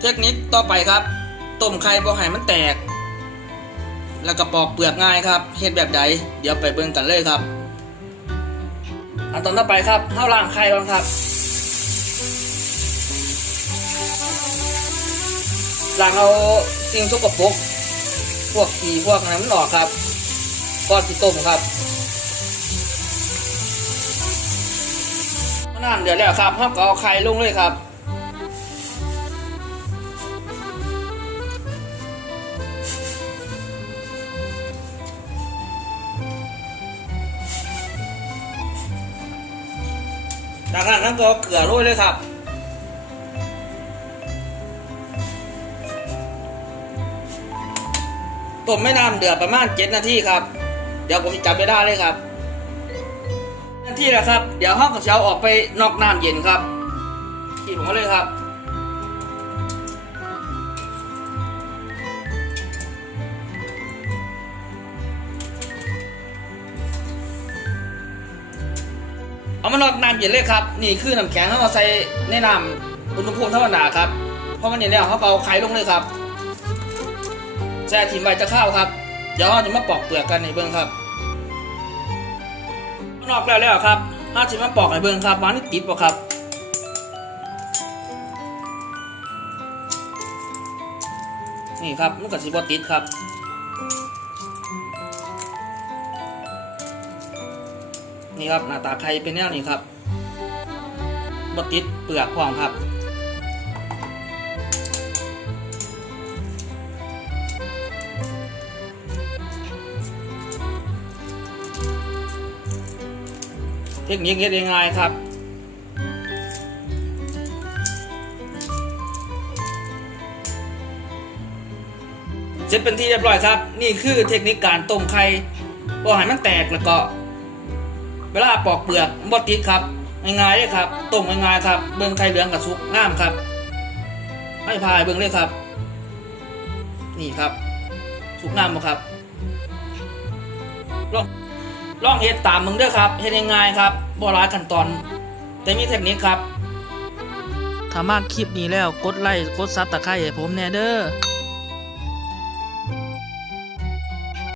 เทคนิคต่อไปครับต้มไข่บ่ให้มันแตก แล้วก็ปอกเปลือกง่ายครับเฮ็ดแบบใดเดี๋ยวไปเบิ่งกันเลยครับ อันตอนต่อไปครับเฮาล้างไข่ก่อนครับล้างเอาสิ่งสกปรกพวกขี้พวกอะไรมันออกครับก่อนที่ต้มครับน้ำเดือดแล้วครับเฮาก็เอาไข่ลงเลยครับ จากนั้นนั้นก็เอาเกลือโรยเลยครับต้มไม่น้ำเดือดประมาณเจ็ดนาทีครับ เดี๋ยวผมจับเวลาเลยครับนาทีแล้วครับ เดี๋ยวห้องกับเช้าออกไปนอกน้ำเย็นครับขี่ผมเลยครับ เอามานอกน้ำเย็นเลยครับ นี่คือน้ำแข็งเขาเอาใส่ในน้ำอุณหภูมิธรรมดาครับเพราะมันเย็นแล้วเขาก็เอาไข่ลงเลยครับแช่ถิ่มใบจะเข้าวครับ เดี๋ยวเราจะมาปอกเปลือกกันในเบื้องครับนอกแล้วแล้วครับถ้าจะมาปอกในเบื้องครับวางนี่ติดป่ะครับนี่ครับมันก็สิบติดครับ นี่ครับหน้าตาไข่เป็นแนวนี้ครับบดติดเปลือกพร้อมครับ เทคนิคเฮ็ดง่ายๆครับเสร็จเป็นที่เรียบร้อยครับ นี่คือเทคนิคการต้มไข่บ่ให้มันแตกแล้วก็ เวลาปอกเปลือกบดติดครับง่ายๆเลยครับต้มง่ายๆครับ เบื้องไข่เหลืองกับสุกงามครับให้พายเบื้องเลยครับ นี่ครับสุกงามบ่ครับลองลองเฮ็ดตามมึงด้อครับเฮ็ดง่ายๆครับบ่หลายขั้นตอน แต่มีเทคนิคครับถ้ามากคลิปนี้แล้วกดไลค์กดซับตะไคร้ให้ผมแน่เด้อ